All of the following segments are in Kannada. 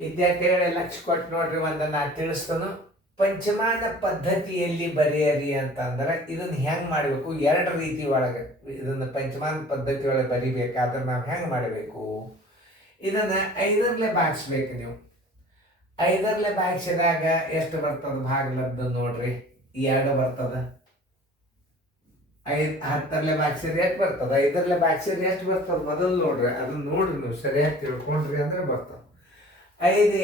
ವಿದ್ಯಾರ್ಥಿಗಳೇ ಲಕ್ಷ ಕೊಟ್ಟು ನೋಡ್ರಿ, ಒಂದನ್ನು ತಿಳಿಸ್ತಾನು. ಪಂಚಮಾನ ಪದ್ಧತಿಯಲ್ಲಿ ಬರೆಯರಿ ಅಂತಂದ್ರೆ ಇದನ್ನು ಹೆಂಗೆ ಮಾಡಬೇಕು? ಎರಡು ರೀತಿ ಒಳಗೆ ಇದನ್ನು ಪಂಚಮಾನ ಪದ್ಧತಿ ಒಳಗೆ ಬರಿಬೇಕಾದ್ರೆ ನಾವು ಹೆಂಗೆ ಮಾಡಬೇಕು? ಇದನ್ನು 5ರಲ್ಲೇ ಭಾಗಿಸ್ಬೇಕು ನೀವು. 5ರಲ್ಲೇ ಭಾಗಿಸಿದಾಗ ಎಷ್ಟು ಬರ್ತದೆ? ಭಾಗಲಬ್ಧ ನೋಡ್ರಿ, 2 ಬರ್ತದೆ. 10ರಲ್ಲೇ ಭಾಗಿಸಿದ್ರೆ ಎಷ್ಟು ಬರ್ತದೆ? 5ರಲ್ಲೇ ಭಾಗಿಸಿದ್ರೆ ಎಷ್ಟು ಬರ್ತದೆ? ಮೊದಲು ನೋಡ್ರಿ, ಅದನ್ನ ನೋಡ್ರಿ, ನೀವು ಸರಿಯಾಗಿ ತಿಳ್ಕೊಂಡ್ರಿ ಅಂದ್ರೆ ಬರ್ತದೆ. 5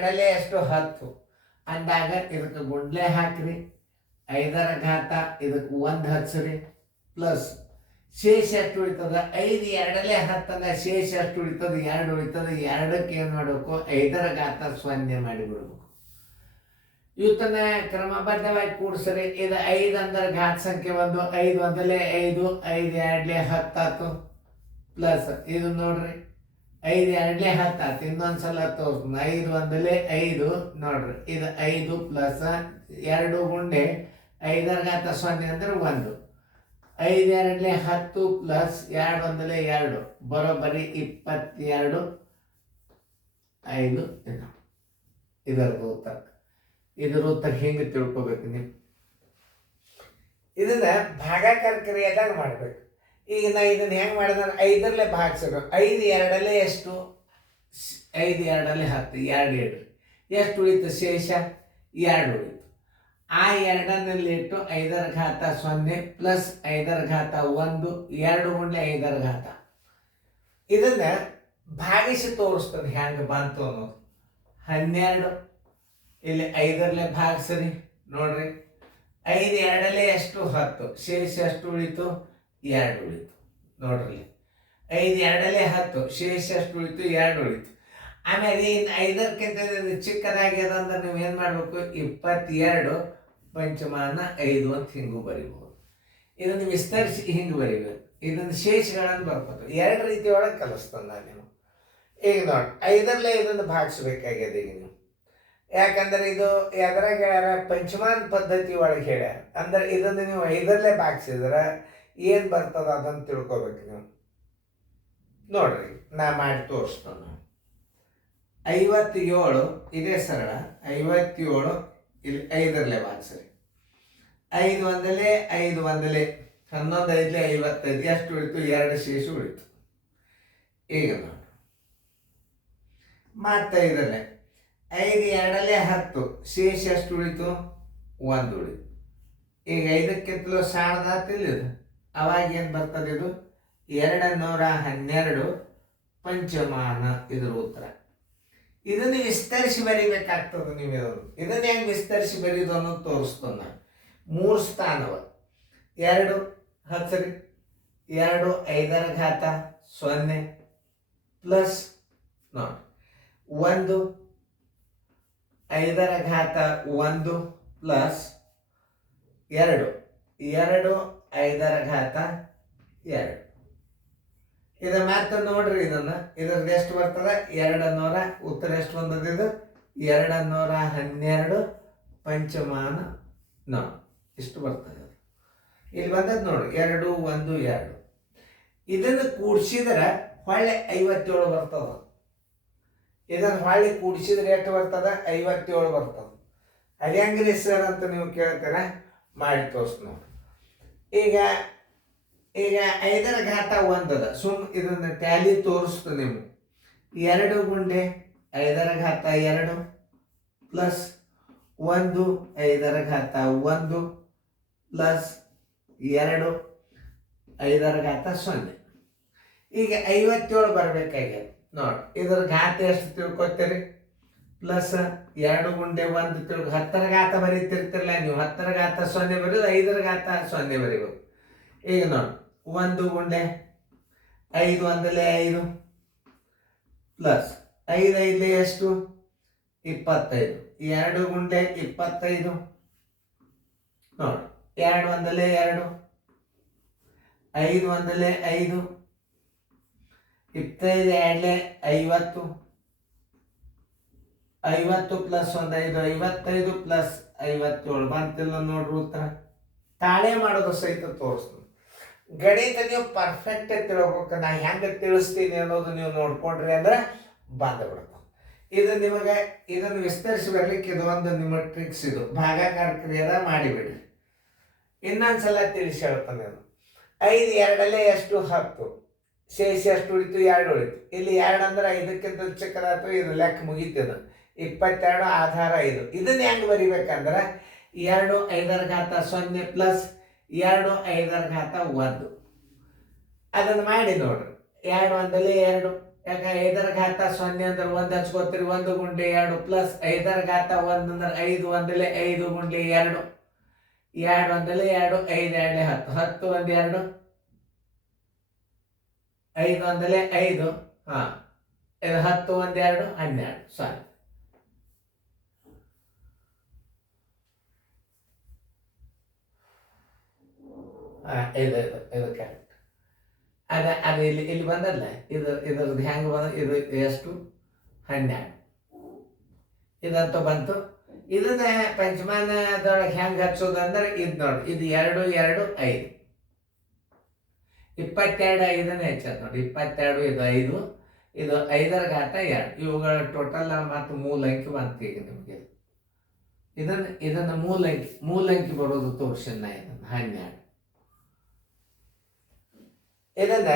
2 ಎಷ್ಟು? 10 ಅಂದಾಗ ಇದಕ್ಕೆ ಗುಂಡ್ಲೆ ಹಾಕ್ರಿ. 5ರ ಘಾತ ಇದಕ್ಕೆ 1 ಹಚ್ಚ್ರಿ, ಪ್ಲಸ್ ಶೇಷ ಎಷ್ಟು ಉಳಿತದ? 5 2 10 ಶೇಷ ಎಷ್ಟು ಉಳಿತದ? 2 ಉಳಿತದ. 2ಕ್ಕೆ ಏನು ಮಾಡಬೇಕು? 5ರ ಘಾತ 0 ಮಾಡಿಬಿಡ್ಬೇಕು. ಇವತ್ತನ್ನ ಕ್ರಮಬದ್ಧವಾಗಿ ಕೂಡಿಸ್ರಿ. ಇದು 5 ಅಂದ್ರೆ ಘಾತ ಸಂಖ್ಯೆ 1, 5 1 5, 5 2 10 ಪ್ಲಸ್ ಇದು ನೋಡ್ರಿ, 5 2 10. ಇನ್ನೊಂದ್ಸಲ ತೋರಿಸ್ತೀನಿ. 5 1 5 ನೋಡ್ರಿ, ಇದು 5 ಪ್ಲಸ್ 2 ಗುಂಡೆ 5ರ ಘಾತ 0 ಅಂದ್ರೆ 1. 5 2 10 ಪ್ಲಸ್ 2 1 2 ಬರೋಬ್ಬರಿ 22. 5 ಇದರದ್ದು ಉತ್ತರ. ಇದರ ಉತ್ತರ ಹೆಂಗೆ ತಿಳ್ಕೊಬೇಕು ನೀವು? ಇದನ್ನ ಭಾಗಾಕಾರ ಕ್ರಿಯೆದಾಗ ಮಾಡಬೇಕು. ಈಗ ನಾ ಇದನ್ನ ಹೆಂಗೆ ಮಾಡಿದ್ರೆ 5ರಲ್ಲೇ ಭಾಗಿಸೋದು. 5 2 ಎಷ್ಟು? 5 2 10, 2 2 ಎಷ್ಟು ಉಳಿತು? ಶೇಷ 2 ಉಳಿತು. ಆ 2ನಲ್ಲಿ ಇಟ್ಟು 5ರ ಘಾತ 0 ಪ್ಲಸ್ 5ರ ಘಾತ 1, 2 ಗುಂಡ್ಲೆ 5ರ ಘಾತ. ಇದನ್ನ ಭಾಗಿಸಿ ತೋರಿಸ್ತದೆ ಹೆಂಗೆ ಬಂತು ಅನ್ನೋದು. 12 ಇಲ್ಲಿ 5ರಲ್ಲೇ ಭಾಗಿಸ್ರಿ ನೋಡ್ರಿ. 5 2 ಎಷ್ಟು? 10 ಶೇಷ ಎಷ್ಟು ಉಳಿತು? 2 ಉಳಿತು ನೋಡ್ರಿ. 5 2 10 ಶೇಷ ಎಷ್ಟು ಉಳಿತು? 2 ಉಳಿತು. ಆಮೇಲೆ ಇನ್ನು 5ಕ್ಕಿಂತ ಚಿಕ್ಕದಾಗ್ಯದ ಅಂದ್ರೆ ನೀವು ಏನು ಮಾಡಬೇಕು? 22 ಪಂಚಮಾನ 5 ಅಂತ ಹಿಂಗೂ ಬರಿಬೋದು. ಇದನ್ನು ವಿಸ್ತರಿಸಿ ಹಿಂಗೆ ಬರಿಬೇಕು. ಇದನ್ನು ಶೇಷಗಳನ್ನು ಬರ್ಬೋದು. 2 ರೀತಿ ಒಳಗೆ ಕಲಿಸ್ತಾನೆ ನಾನು ನೀವು. ಈಗ ನೋಡಿ, 5ರಲ್ಲೇ ಇದನ್ನು ಭಾಗಿಸ್ಬೇಕಾಗ್ಯದ ಈಗ ನೀವು. ಯಾಕಂದ್ರೆ ಇದು ಎದ್ರಾಗ ಪಂಚಮಾನ ಪದ್ಧತಿ ಒಳಗೆ ಹೇಳ್ಯಾರ. ಅಂದ್ರೆ ಇದನ್ನು ನೀವು 5ರಲ್ಲೇ ಭಾಗಿಸಿದ್ರೆ ಏನು ಬರ್ತದ ಅದನ್ನು ತಿಳ್ಕೊಬೇಕು ನೀವು. ನೋಡ್ರಿ, ನಾ ಮಾಡಿ ತೋರಿಸ್ತಾನೆ. 57 ಇದೇ ಸರಳ. 57 ಇಲ್ಲಿ 5ರಲ್ಲೇ ಭಾಗಿಸ್ರಿ. 5 1 5 1 11 5 55 ಎಷ್ಟು ಉಳಿತು? 2 ಶೇಷ ಉಳಿತು. ಈಗ ನೋಡಿ, ಮತ್ತೆ 5ರಲ್ಲೇ 5 2 10 ಶೇಷ ಎಷ್ಟು ಉಳಿತು? 1 ಉಳಿತು. ಈಗ 5ಕ್ಕಿಂತಲೂ ಸಾಣದಾತಿಲ್ಲಿದು. ಅವಾಗ ಏನು ಬರ್ತದೆ? ಇದು 212 ಪಂಚಮಾನ ಇದರ ಉತ್ತರ. ಇದನ್ನು ವಿಸ್ತರಿಸಿ ಬರಿಬೇಕಾಗ್ತದೆ ನೀವು. ಇದನ್ನು ಹೆಂಗೆ ವಿಸ್ತರಿಸಿ ಬರೀದು ಅನ್ನೋದು ತೋರಿಸ್ತಾನೆ ನಾನು. 3 ಸ್ಥಾನವ 2 ಹಚ್ಚ್ರಿ. 2 5ರ ಘಾತ 0 ಪ್ಲಸ್ ನೋಡಿ 1 5ರ ಘಾತ 1 ಪ್ಲಸ್ 2 2 5ರ ಘಾತ 2. ಇದು ಮತ್ತೆ ನೋಡ್ರಿ, ಇದ್ರದ್ದು ಎಷ್ಟು ಬರ್ತದೆ? 200. ಉತ್ತರ ಎಷ್ಟು ಬಂದದ? ಇದು 212 ಪಂಚಮಾನ ಇಷ್ಟು ಬರ್ತದೆ. ಇಲ್ಲಿ ಬಂದದ್ದು ನೋಡಿ, 2 1 2. ಇದನ್ನು ಕೂಡಿಸಿದ್ರೆ ಹೊಳ್ಳೆ 57 ಬರ್ತದ. ಇದನ್ನು ಹೊಳ್ಳಿ ಕೂಡಿಸಿದ್ರೆ ಎಷ್ಟು ಬರ್ತದ? 57 ಬರ್ತದೆ. ಅದು ಹೆಂಗ್ರಿ ಸರ್ ಅಂತ ನೀವು ಕೇಳ್ತೀರ? ಮಾಡಿ ತೋರಿಸ್ ನೋಡಿ. ಈಗ 5ರ ಘಾತ 1 ಅದ. ಇದನ್ನು ಟ್ಯಾಲಿ ತೋರಿಸ್ತು ನೀವು. 2 ಗುಂಡೆ 5ರ ಘಾತ 2 ಪ್ಲಸ್ 1 5ರ ಘಾತ 1 ಪ್ಲಸ್ 2 5ರ ಘಾತ 0. ಈಗ 57 ಬರಬೇಕಾಗ್ಯದ ನೋಡಿ. ಇದರ ಘಾತ ಎಷ್ಟು ತಿಳ್ಕೊತೀರಿ? ಪ್ಲಸ್ 2 ಗುಂಡೆ 1 ತಿಳ್ಕೊ. 10ರ ಘಾತ ಬರೀತಿರ್ತಿರಲ್ಲ ನೀವು. 10ರ ಘಾತ 0 ಬರೀದು, 5ರ ಘಾತ 0 ಬರೀಬೇಕು. ಈಗ ನೋಡಿ, 1 ಗುಂಡೆ 5 1 5 ಪ್ಲಸ್ 5 5 ಎಷ್ಟು? 25. 2 ಗುಂಡೆ 25 ನೋಡಿ. 2 1 2 5 1 5 25 2 50 50 ಪ್ಲಸ್ 1 5 55 ಪ್ಲಸ್ 57 ಬಂತಿಲ್ಲ ನೋಡ್ರಿ ಉತ್ತರ. ತಾಳೆ ಮಾಡೋದು ಸಹಿತ ತೋರಿಸ್ತೀನಿ. ಗಣಿತ ನೀವು ಪರ್ಫೆಕ್ಟ್ ತಿಳ್ಬೇಕು. ನಾ ಹೆಂಗೆ ತಿಳಿಸ್ತೀನಿ ಅನ್ನೋದು ನೀವು ನೋಡ್ಕೊಂಡ್ರಿ ಅಂದ್ರೆ ಬಂದ್ಬಿಡ್ತಾವೆ. ಇದು ನಿಮಗೆ ಇದನ್ನು ವಿಸ್ತರಿಸಿ ಬರ್ಲಿಕ್ಕೆ ಇದು ಒಂದು ನಿಮ್ಮ ಟ್ರಿಕ್ಸ್. ಇದು ಭಾಗಾಕಾರ ಕ್ರಿಯೆದ ಮಾಡಿಬಿಡ್ರಿ. ಇನ್ನೊಂದ್ಸಲ ತಿಳಿಸಿ ಹೇಳ್ತಾನೆ ಅದು. 5 2 ಎಷ್ಟು 10, ಶೇಷ ಎಷ್ಟು ಉಳಿತು 2 ಉಳಿತು. ಇಲ್ಲಿ 2 ಅಂದ್ರೆ 5ಕ್ಕಿಂತ ಚಿಕ್ಕದಾಯ್ತು, ಇದು ಲೆಕ್ಕ ಮುಗೀತದ. 22 ಆಧಾರ 5. ಇದನ್ನ ಹೆಂಗೆ ಬರಿಬೇಕಂದ್ರೆ 2 5 ರ ಘಾತ 0 ಪ್ಲಸ್ 2 5 ರ ಘಾತ 1. ಅದನ್ನು ಮಾಡಿ ನೋಡ್ರಿ. 2 1 2, ಯಾಕೆ 5 ರ ಘಾತ 0 ಅಂದ್ರೆ 1 ಹಚ್ಕೋತೀರಿ, 1 ಗುಂಡ್ಲೆ 2 ಪ್ಲಸ್ 5 ರ ಘಾತ 1 ಅಂದ್ರೆ 5 1 5 ಗುಂಡ್ಲೆ 2, 2 1 2, 5 2 10, 10 1 2, 5 1 5, ಹಾಂ, 10 1 2 12. ಸಾರಿ, ಇದು ಇದು ಕರೆಕ್ಟ್. ಅದು ಇಲ್ಲಿ ಬಂದಲ್ಲ, ಇದ್ರದ್ದು ಹೆಂಗೆ ಬಂದ, ಇದು ಎಷ್ಟು 12 ಇದಂತೂ ಬಂತು. ಇದನ್ನ ಪಂಚಮಾನದೊಳಗೆ ಹೆಂಗೆ ಹಚ್ಚೋದು ಅಂದ್ರೆ ಇದು ನೋಡಿ, ಇದು 2 2 5, 22 5ನೇ ಹೆಚ್ಚದ ನೋಡಿ. 22 ಇದು 5, ಇದು 5 ರ ಘಾತ 2. ಇವುಗಳ ಟೋಟಲ್ ಮತ್ತು ಮೂಲಂಕಿ ಬಂತು. ಈಗ ನಿಮಗೆ ಇದನ್ನು ಮೂಲಂಕಿ ಬರೋದು ತೋರಿಸಿನ ಇದನ್ನು 12. ಇದನ್ನ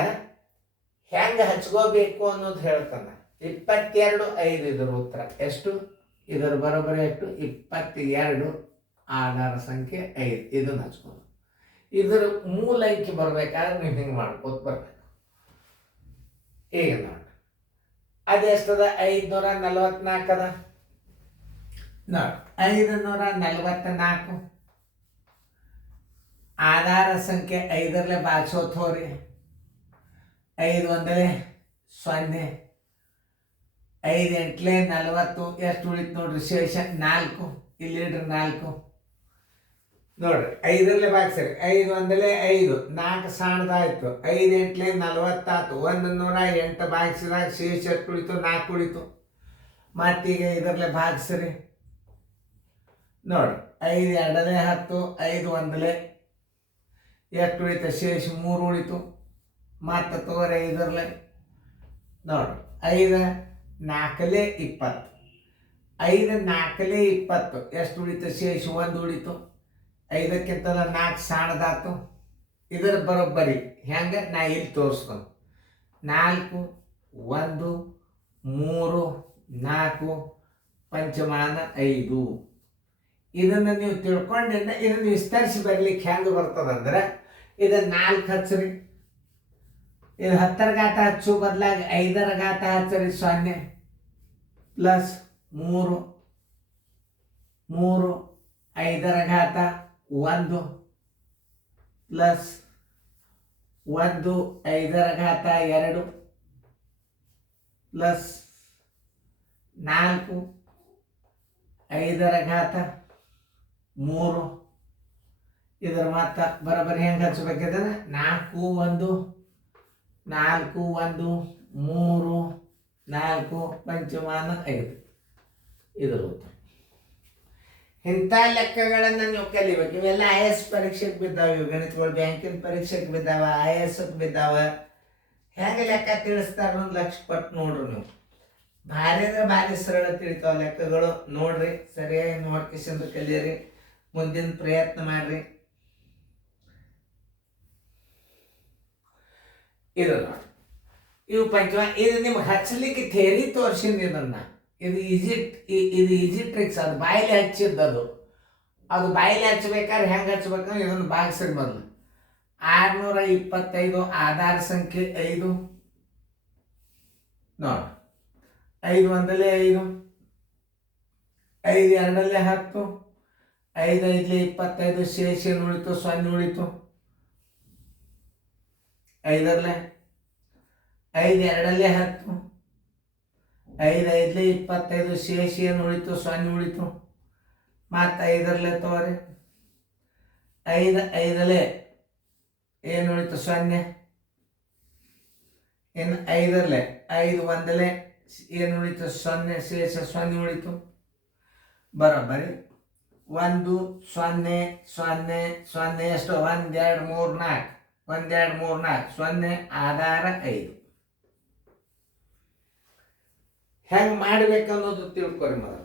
ಹೆಂಗೆ ಹಚ್ಕೋಬೇಕು ಅನ್ನೋದು ಹೇಳ್ತಾನೆ. 22 5 ಇದರ ಉತ್ತರ ಎಷ್ಟು? ಇದರ ಬರೋಬ್ಬರಿ ಎಷ್ಟು? 22 ಆಧಾರ ಸಂಖ್ಯೆ 5. ಇದನ್ನ ಹಚ್ಕೊಂಡು ಇದರ ಮೂಲಂಕಿ ಬರ್ಬೇಕಾದ್ರೆ ನೀವು ಹಿಂಗೆ ಮಾಡ್ಕೋತ ಬರ್ಬೇಕು. ಈಗ ನೋಡಿ, ಅದೆಷ್ಟದ? 544 ಅದ ನೋಡಿ. 544 ಆಧಾರ ಸಂಖ್ಯೆ 5ರಲ್ಲೇ ಭಾಗಿಸೋತ್ ಹೋರಿ. 5 1 0, 5 8 40, ಎಷ್ಟು ಉಳಿತು ನೋಡ್ರಿ? ಶೇಷ 4. ಇಲ್ಲಿ ಇಡ್ರಿ 4 ನೋಡ್ರಿ. 5ರಲ್ಲೇ ಭಾಗಿಸ್ರಿ. 5 1 5, 4 ಸಣ್ಣದಾಯ್ತು. 5 8 40 ಆಯ್ತು. 108 ಭಾಗಿಸಿದಾಗ ಶೇಷ ಎಷ್ಟು ಉಳಿತು? 4 ಉಳಿತು. ಮತ್ತೀಗ ಇದರಲ್ಲೇ ಭಾಗಿಸ್ರಿ ನೋಡಿ. 5 2 10, 5 1 ಎಷ್ಟು ಉಳಿತು? ಶೇಷ 3 ಉಳಿತು. ಮತ್ತೆ ತಗೋರಿ ಇದರಲ್ಲೇ ನೋಡಿ. 5 4 20, 5 4 20 ಎಷ್ಟು ಉಳಿತು? ಶೇಷ 1 ಉಳಿತು. 5ಕ್ಕಿಂತ 4 ಸಣ್ಣದಾತು. ಇದರ ಬರೋಬ್ಬರಿ ಹೆಂಗೆ ನಾ ಇಲ್ಲಿ ತೋರಿಸ್ಕೊಂಡು 4 1 3 4 ಪಂಚಮಾನ 5. ಇದನ್ನು ನೀವು ತಿಳ್ಕೊಂಡಿದ್ದ ಇದನ್ನು ವಿಸ್ತರಿಸಿ ಬರ್ಲಿಕ್ಕೆ ಹೆಂಗೆ ಬರ್ತದಂದ್ರೆ ಇದನ್ನು 4 ಹಚ್ಚ್ರಿ. ಇದು 10 ರ ಘಾತ ಹಚ್ಚು ಬದಲಾಗಿ 5 ರ ಘಾತ ಹಚ್ಚ್ರಿ. 0 ಪ್ಲಸ್ 3 3 5 ರ ಘಾತ 1 ಪ್ಲಸ್ 1 5 ರ ಘಾತ 2 ಪ್ಲಸ್ 4 5 ರ ಘಾತ 3. ಇದರ ಮಾತ ಬರೋಬ್ಬರಿ ಹೆಂಗೆ ಹಚ್ಬೇಕಿದ್ರೆ 4 1 4 1 3 4 ಪಂಚಮಾನ 5. ಇದರ ಉತ್ತರ. ಇಂಥ ಲೆಕ್ಕಗಳನ್ನು ನೀವು ಕಲಿಬೇಕು. ಇವೆಲ್ಲ IAS ಪರೀಕ್ಷೆಗೆ ಬಿದ್ದಾವೆ, ಇವು ಗಣಿತಗಳು ಬ್ಯಾಂಕಿನ ಪರೀಕ್ಷೆಗೆ ಬಿದ್ದಾವೆ, IASಗೆ ಬಿದ್ದಾವೆ. ಹೆಂಗೆ ಲೆಕ್ಕ ತಿಳಿಸ್ತಾರೆ ಅನ್ನೋದು ಲಕ್ಷ್ಯ ಕೊಟ್ಟು ನೋಡ್ರಿ ನೀವು. ಭಾರಿ ಅಂದ್ರೆ ಭಾರಿ ಸರಳ ತಿಳಿತಾವ ಲೆಕ್ಕಗಳು. ನೋಡ್ರಿ, ಸರಿಯಾಗಿ ನೋಡ್ಕಿಸಿಂದ ಕಲಿಯಿರಿ, ಮುಂದಿನ ಪ್ರಯತ್ನ ಮಾಡ್ರಿ. ಇದು ನೋಡಿ, ಇವು ಇದು ನಿಮ್ಗೆ ಹಚ್ಚಲಿಕ್ಕೆ ಥೇರಿ ತೋರಿಸಿದ. ಇದು ಈಜಿ ಟ್ರಿಕ್ಸ್. ಅದು ಬಾಯಿಲೆ ಹಚ್ಚಿದ್ದದು. ಅದು ಬಾಯಿಲೆ ಹಚ್ಚಬೇಕಾದ್ರೆ ಹೆಂಗೆ ಹಚ್ಬೇಕಂದ್ರೆ ಇದನ್ನು ಭಾಗಿಸ್ರಿ ಮೊದಲು. 625 ಆಧಾರ ಸಂಖ್ಯೆ 5 ನೋಡಿ. 5 1 5, 5 2 10, 5 5 25, ಶೇಷ ಏನು ಉಳಿತು? 0 ಉಳಿತು. 5ರಲ್ಲೇ 5 2 10, 5 5 25, ಶೇಷ ಏನು ಉಳಿತು? 0 ಉಳಿತು. ಮತ್ತು 5ರಲ್ಲೇ ತಗೋರಿ. 5 5 ಏನು ಉಳಿತು? 0. ಇನ್ನು 5ರಲ್ಲೇ 5 1 ಏನು ಉಳಿತು? 0, ಶೇಷ 0 ಉಳಿತು. ಬರೋಬ್ಬರಿ 1 0 0 0 ಎಷ್ಟು? 1 2 3 4, 1 2 3 4 0 ಆಧಾರ 5. ಹೆಂಗೆ ಮಾಡ್ಬೇಕನ್ನೋದು ತಿಳ್ಕೊರಿ ಮೊದಲು.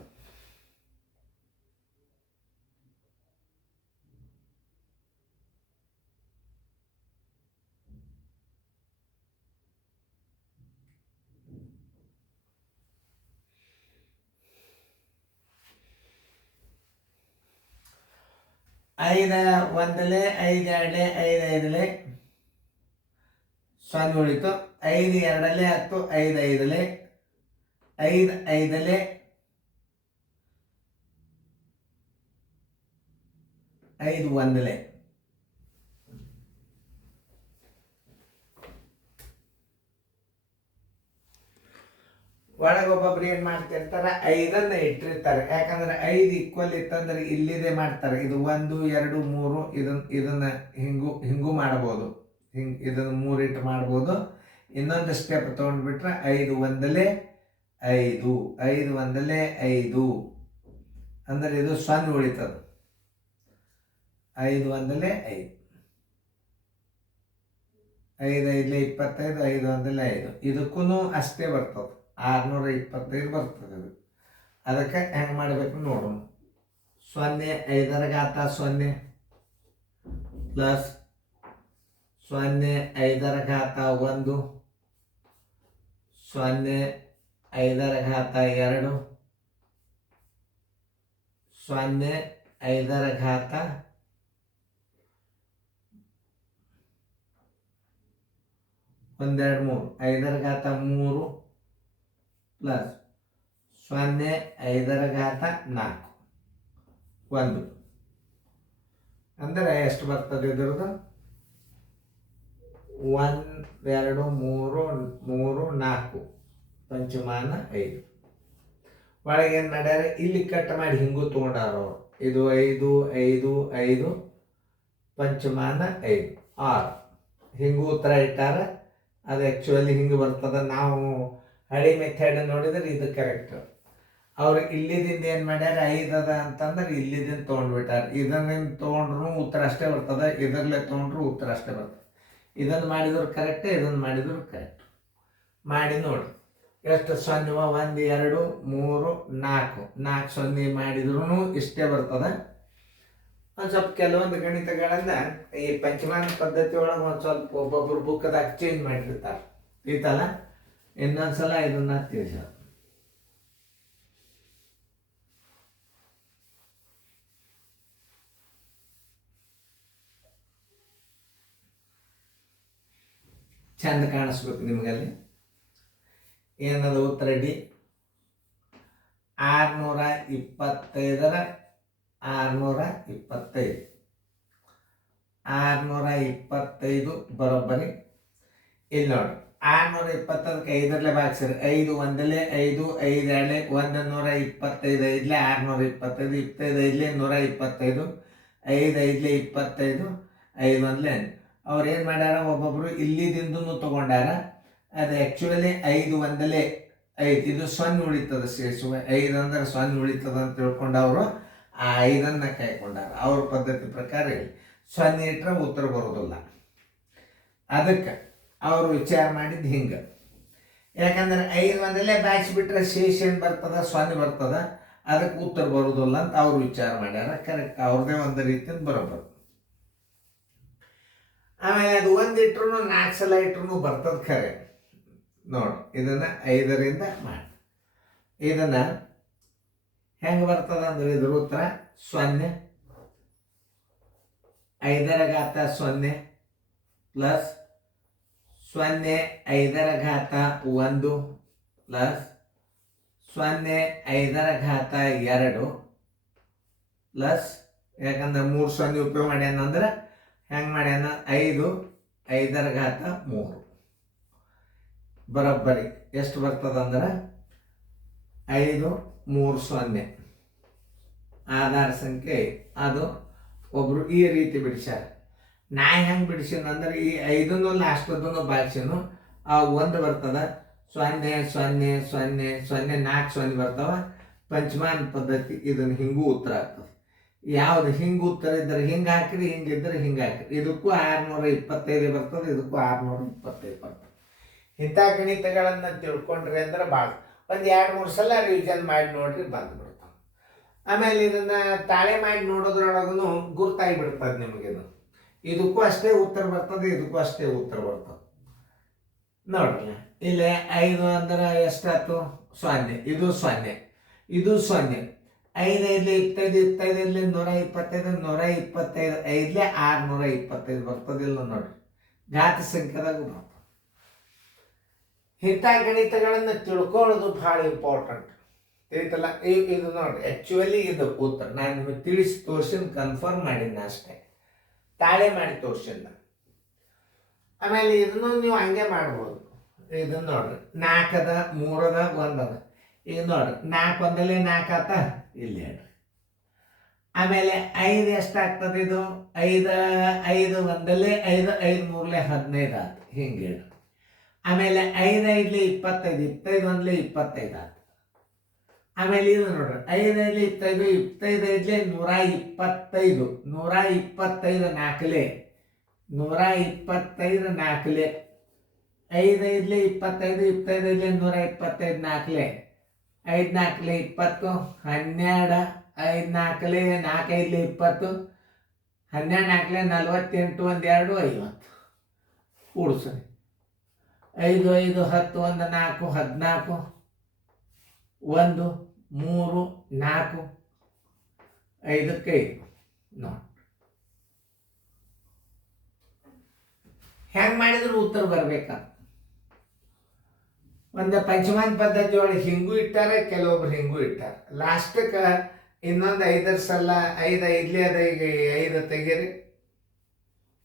ಐದು ಒಂದಲೆ, ಐದು ಎರಡಲೆ, ಐದು ಐದಲೆ ಸೊನ್ನೆ ಉಳಿತು. 5 2 10, 5 5 5 5 5 1 ಒಳಗೊಬ್ಬೊಬ್ರು ಏನು ಮಾಡ್ತಿರ್ತಾರೆ, 5 ಇಟ್ಟಿರ್ತಾರೆ. ಯಾಕಂದ್ರೆ 5 ಈಕ್ವಲ್ ಇತ್ತಂದ್ರೆ ಇಲ್ಲಿದೆ ಮಾಡ್ತಾರೆ. ಇದು 1 2 3 ಇದನ್ನ ಹಿಂಗೂ ಮಾಡ್ಬೋದು. ಇದನ್ನು 3 ಇಟ್ಟು ಮಾಡ್ಬೋದು. ಇನ್ನೊಂದು ಸ್ಟೆಪ್ ತೊಗೊಂಡ್ಬಿಟ್ರೆ 5 1 5, 5 1 5 ಅಂದ್ರೆ ಇದು ಸೊನ್ನೆ ಉಳಿತದ. 5 1 5, 5 5 25, 5 1 5. ಇದಕ್ಕೂ ಅಷ್ಟೇ ಬರ್ತದೆ, 625 ಬರ್ತದೆ ಅದು. ಅದಕ್ಕೆ ಹೆಂಗೆ ಮಾಡಬೇಕು ನೋಡೋಣ. 0 5ರ ಘಾತ 0 ಪ್ಲಸ್ 0 5ರ ಘಾತ 1, 0 5ರ ಘಾತ 2, 0 5ರ ಘಾತ 1 2 3, 5ರ ಘಾತ 3 ಪ್ಲಸ್ 0 5ರ ಘಾತ 4 1. ಅಂದರೆ ಎಷ್ಟು ಬರ್ತದೆ ಇದ್ರದ್ದು? 1 2 3 3 4 ಪಂಚಮಾನ 5. ಒಳಗೇನು ಮಾಡ್ಯಾರ, ಇಲ್ಲಿ ಕಟ್ ಮಾಡಿ ಹಿಂಗೂ ತೊಗೊಂಡಾರ ಅವರು. ಇದು 5 5 5 ಪಂಚಮಾನ 5 6 ಹಿಂಗೂ ಉತ್ತರ ಇಟ್ಟಾರ. ಅದು ಆ್ಯಕ್ಚುಲಿ ಹಿಂಗೆ ಬರ್ತದೆ. ನಾವು ಹಳಿ ಮೆಥಡ್ ನೋಡಿದ್ರೆ ಇದು ಕರೆಕ್ಟ್. ಅವ್ರು ಇಲ್ಲಿದಿಂದ ಏನು ಮಾಡ್ಯಾರ, 5 ಅದ ಅಂತಂದ್ರೆ ಇಲ್ಲಿದಿಂದ ತೊಗೊಂಡ್ಬಿಟ್ಟಾರ. ಇದನ್ನೇನು ತೊಗೊಂಡ್ರು ಉತ್ತರ ಅಷ್ಟೇ ಬರ್ತದೆ, ಇದರಲ್ಲೇ ತೊಗೊಂಡ್ರು ಉತ್ತರ ಅಷ್ಟೇ ಬರ್ತದೆ. ಇದನ್ನು ಮಾಡಿದ್ರು ಕರೆಕ್ಟೇ, ಇದನ್ನು ಮಾಡಿದ್ರು ಕರೆಕ್ಟ್. ಮಾಡಿ ನೋಡಿ ಎಷ್ಟು 0 1 2 3 4 4 0 ಮಾಡಿದ್ರು ಇಷ್ಟೇ ಬರ್ತದೆ. ಒಂದು ಸ್ವಲ್ಪ ಕೆಲವೊಂದು ಗಣಿತಗಳನ್ನು ಈ ಪಂಚಮಾನ ಪದ್ಧತಿ ಒಳಗೆ ಒಂದು ಸ್ವಲ್ಪ ಒಬ್ಬೊಬ್ಬರು ಬುಕ್ದಾಗ ಚೇಂಜ್ ಮಾಡಿರ್ತಾರೆ. ಈತಲ್ಲ ಇನ್ನೊಂದ್ಸಲ ಇದನ್ನ ತಿಳಿಸ. ಚಂದ ಕಾಣಿಸ್ಬೇಕು ನಿಮಗಲ್ಲಿ. ಏನದು ಉತ್ತರ ಡಿ. 625ರ 625 625 ಬರೋಬ್ಬರಿ. ಇಲ್ಲಿ ನೋಡಿ 625ಕ್ಕೆ 5ರಲ್ಲೇ ಭಾಗಿಸಿರಿ. 5 1 5, 5 2 125, 5 625, 25 125, 5 5 25, 5 1 ಅವ್ರು ಏನು ಮಾಡ್ಯಾರ, ಒಬ್ಬೊಬ್ರು ಇಲ್ಲಿದಿಂದೂ ತಗೊಂಡಾರ. ಅದು ಆ್ಯಕ್ಚುಲಿ 5 1 5 ಇದು 0 ಉಳಿತದೆ. ಶೇಷ 5 ಅಂದ್ರೆ 0 ಉಳಿತದ ಅಂತ ತಿಳ್ಕೊಂಡು ಅವರು ಆ 5ಅನ್ನು ಕೈಕೊಂಡಾರ. ಅವ್ರ ಪದ್ಧತಿ ಪ್ರಕಾರ 0 ಇಟ್ಟರೆ ಉತ್ತರ ಬರೋದಿಲ್ಲ. ಅದಕ್ಕೆ ಅವರು ವಿಚಾರ ಮಾಡಿದ್ದು ಹಿಂಗೆ. ಯಾಕಂದ್ರೆ 5 1 ಬಾಯಿಸ್ಬಿಟ್ರೆ ಶೇಷ ಏನು ಬರ್ತದೆ, 0 ಬರ್ತದೆ. ಅದಕ್ಕೆ ಉತ್ತರ ಬರೋದಿಲ್ಲ ಅಂತ ಅವ್ರು ವಿಚಾರ ಮಾಡ್ಯಾರ. ಕರೆಕ್ಟ್, ಅವ್ರದ್ದೇ ಒಂದು ರೀತಿಯಿಂದ ಬರೋಬರು. ಆಮೇಲೆ ಅದು 1 ಇಟ್ರು 4 ಸಲ ಇಟ್ರು ಬರ್ತದೆ ಖರೆ. ನೋಡಿ ಇದನ್ನು 5ರಿಂದ ಮಾಡಿ. ಇದನ್ನು ಹೆಂಗೆ ಬರ್ತದೆ ಅಂದ್ರೆ ಇದ್ರ ಉತ್ತರ 0 5ರ ಘಾತ 0 ಪ್ಲಸ್ 0 5ರ ಘಾತ 1 ಪ್ಲಸ್ 0 5ರ ಘಾತ 2 ಪ್ಲಸ್, ಯಾಕಂದ್ರೆ 3 0 ಉಪಯೋಗ ಮಾಡ್ಯಾನಂದ್ರೆ ಹೆಂಗೆ ಮಾಡ್ಯಾನ, 5 5ರ ಘಾತ 3 ಬರೋಬ್ಬರಿ ಎಷ್ಟು ಬರ್ತದಂದ್ರೆ 5 3 0 ಆಧಾರ ಸಂಖ್ಯೆ. ಅದು ಒಬ್ರು ಈ ರೀತಿ ಬಿಡಿಸ್ಯಾರ. ನಾ ಹೆಂಗೆ ಬಿಡಿಸಿನಂದ್ರೆ ಈ 5 ಲಾಸ್ಟದನ್ನು ಭಾಗಿಸಿನು ಆ 1 ಬರ್ತದ. 0 0 0 0 4 0 ಬರ್ತಾವ. ಪಂಚಮಾನ ಪದ್ಧತಿ ಇದನ್ನು ಹಿಂಗೂ ಉತ್ತರ ಆಗ್ತದೆ. ಯಾವ್ದು ಹಿಂಗೆ ಉತ್ತರ ಇದ್ದರೆ ಹಿಂಗೆ ಹಾಕಿರಿ, ಹಿಂಗಿದ್ರೆ ಹಿಂಗೆ ಹಾಕಿರಿ. ಇದಕ್ಕೂ 625 ಬರ್ತದೆ, ಇದಕ್ಕೂ 625 ಬರ್ತದೆ. ಇಂಥ ಗಣಿತಗಳನ್ನು ತಿಳ್ಕೊಂಡ್ರಿ ಅಂದ್ರೆ ಭಾಳ ಒಂದು 2-3 ಸಲ ರಿವಿಷನ್ ಮಾಡಿ ನೋಡ್ರಿ ಬಂದ್ಬಿಡ್ತಾವೆ. ಆಮೇಲೆ ಇದನ್ನು ತಾಳೆ ಮಾಡಿ ನೋಡೋದ್ರೊಳಗೂ ಗುರ್ತಾಗಿ ಬಿಡ್ತದೆ ನಿಮಗಿದು. ಇದಕ್ಕೂ ಅಷ್ಟೇ ಉತ್ತರ ಬರ್ತದೆ, ಇದಕ್ಕೂ ಅಷ್ಟೇ ಉತ್ತರ ಬರ್ತದೆ. ನೋಡ್ರಲ್ಲ ಇಲ್ಲಿ 5 ಅಂದ್ರೆ ಎಷ್ಟಾಯ್ತು? 0. ಇದು 0, ಇದು 0. 5 5 25, 25 125, 125, 5 625 ಬರ್ತದಿಲ್ಲ ನೋಡ್ರಿ. ಘಾತ ಸಂಖ್ಯೆದಾಗ ಬರ್ತದೆ. ಇಂಥ ಗಣಿತಗಳನ್ನು ತಿಳ್ಕೊಳ್ಳೋದು ಭಾಳ ಇಂಪಾರ್ಟೆಂಟ್ ತಿಳಿತಲ್ಲ. ಇದು ನೋಡ್ರಿ, ಆ್ಯಕ್ಚುಲಿ ಇದು ಉತ್ತರ ನಾನು ನಿಮಗೆ ತಿಳಿಸಿ ತೋರ್ಸಿನ ಕನ್ಫರ್ಮ್ ಮಾಡಿದ್ನ ಅಷ್ಟೇ, ತಾಳೆ ಮಾಡಿ ತೋರ್ಸಿದ್ನ. ಆಮೇಲೆ ಇದನ್ನು ನೀವು ಹಂಗೆ ಮಾಡ್ಬೋದು. ಇದನ್ನು ನೋಡ್ರಿ, 4 ಅದ, 3 ಅದ, 1 ಅದ. ಈಗ ನೋಡ್ರಿ 4 ಒಂದಲ್ಲೇ 4 ಆತ, ಇಲ್ಲಿ ಹೇಳ್ರಿ. ಆಮೇಲೆ 5 ಎಷ್ಟಾಗ್ತದೆ? ಇದು 5 ಒಂದಲ್ಲೇ 5, 5 3 15 ಆತು, ಹಿಂಗೆ ಹೇಳ್ರಿ. ಆಮೇಲೆ 5 5 25, 25 ಒಂದಲೇ 25 ಆತು. ಆಮೇಲೆ ಇದು ನೋಡ್ರಿ, 5 5 25, 25 125, 125 4ಲೇ, 125 4ಲೇ, 5 5 25, 25 125 4ಲೇ, 5 4 20, 12, 5 4 4 5 20, 12 4 48, 1 2 50 ಕೂಡ್ಸರಿ. 5 5 10, 1 4 14, 1 3 4, 5ಕ್ಕೆ 5 ನೋಡಿ. ಹೆಂಗೆ ಮಾಡಿದ್ರು ಉತ್ತರ ಬರ್ಬೇಕ. ಒಂದು ಪಂಚಮಾನ್ ಪದ್ಧತಿ ಒಳಗೆ ಹಿಂಗೂ ಇಟ್ಟಾರೆ, ಕೆಲವೊಬ್ರು ಹಿಂಗೂ ಇಟ್ಟಾರೆ. ಲಾಸ್ಟಕ್ಕೆ ಇನ್ನೊಂದು 5 ಸಲ 5 5 ಅದ, ಈಗ 5 ತೆಗೀರಿ.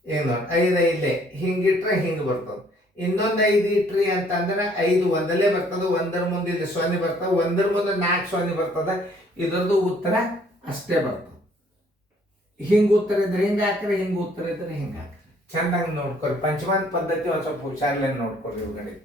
ಏನು 5 5 ಹಿಂಗಿಟ್ರೆ ಹಿಂಗೆ ಬರ್ತದೆ. ಇನ್ನೊಂದು 5 ಇಟ್ರಿ ಅಂತಂದ್ರೆ 5 ಒಂದಲ್ಲೇ ಬರ್ತದೆ, 1ರ ಮುಂದೆ ಇಲ್ಲಿ 0 ಬರ್ತದೆ, 1ರ ಮುಂದೆ 4 0 ಬರ್ತದೆ. ಇದರದ್ದು ಉತ್ತರ ಅಷ್ಟೇ ಬರ್ತದೆ. ಹಿಂಗೆ ಉತ್ತರ ಇದ್ರೆ ಹಿಂಗೆ ಹಾಕ್ರಿ, ಹಿಂಗೆ ಉತ್ತರ ಇದ್ರೆ ಹಿಂಗೆ ಹಾಕ್ರಿ. ಚೆಂದಾಗಿ ನೋಡ್ಕೊರಿ. ಪಂಚಮಾನ್ ಪದ್ಧತಿ ಒಂದು ಸ್ವಲ್ಪ ಹುಷಾರ್ಲೇನು ನೋಡ್ಕೊರಿ ಇವು ಗಣಿತ.